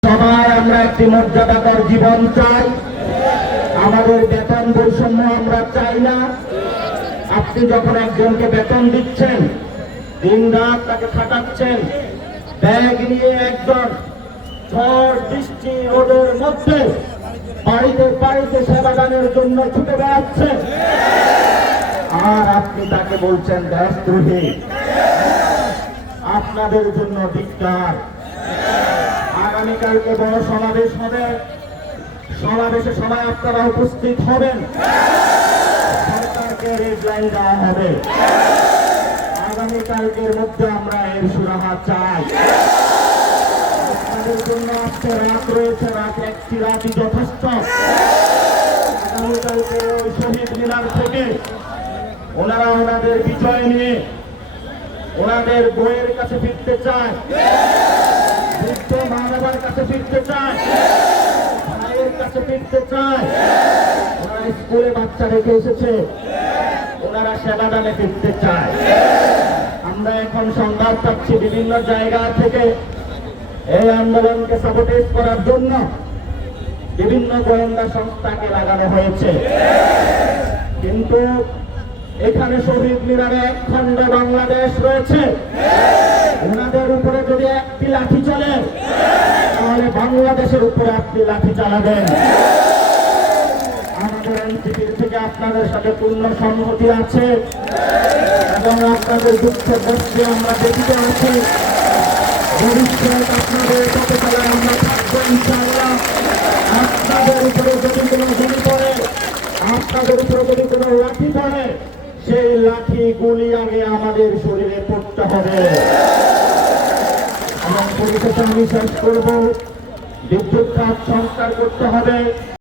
সবাই আমরা একটি মর্যাদাকর জীবন চাই। আমাদের বেতন বৈষম্য আমরা চাই না। আপনি যখন একজনকে বেতন দিচ্ছেন, দিন রাত তাকে খাটাচ্ছেন, ব্যাগ নিয়ে একজন ঝড় বৃষ্টি রোদের মধ্যে বাড়িতে বাড়িতে সেবা দানের জন্য ছুটে বেড়াচ্ছে, আর আপনি তাকে বলছেন দেশদ্রোহী। আপনাদের জন্য ধিক্কার। আগামীকালকে বড় সমাবেশ হবে, সমাবেশে সবাই আপনারা উপস্থিত হবেন। সরকারকে রেড লাইন দেওয়া হবে। আগামীকালকের মধ্যে আমরা এর সুরাহা চাই। আপনাদের জন্য আজকে রাত রয়েছে, রাত একটি রাতই যথেষ্ট। আগামীকালকে শহীদ মিনার থেকে ওনারা ওনাদের বিজয় নিয়ে ওনাদের বইয়ের কাছে ফিরতে চায়, বৃদ্ধ মা বাবার কাছে ফিরতে চায়, ভাইয়ের কাছে ফিরতে চায়। ওনারা স্কুলে বাচ্চা রেখে এসেছে, ওনারা সেবাদানে ফিরতে চায়। আমরা এখন সংবাদ পাচ্ছি বিভিন্ন জায়গা থেকে এই আন্দোলনকে সাবোটেজ করার জন্য বিভিন্ন গোয়েন্দা সংস্থাকে লাগানো হয়েছে। কিন্তু এখানে শহীদ মিনারে একখণ্ড বাংলাদেশ রয়েছে। ওনাদের উপরে যদি একটি লাঠি চলে, তাহলে বাংলাদেশের উপরে আপনি লাঠি চালাবেন। আমাদের এনসিপির থেকে আপনাদের সাথে পূর্ণ সংহতি আছে এবং আপনাদের দুঃখের কষ্টে আমরা দেখিতে আছি। ভবিষ্যৎ আপনাদের পথে চলায় আমরা থাকবো ইনশাআল্লাহ। আপনাদের উপরে যদি কোনো গুলি পড়ে, আপনাদের উপরে যদি কোনো লাঠি পড়ে, সেই লাঠি গুলি আগে আমাদের শরীরে পড়তে হবে। এবং পরিশেষে আমি শেষ করবো, বিদ্যুৎ খাত সংস্কার করতে হবে।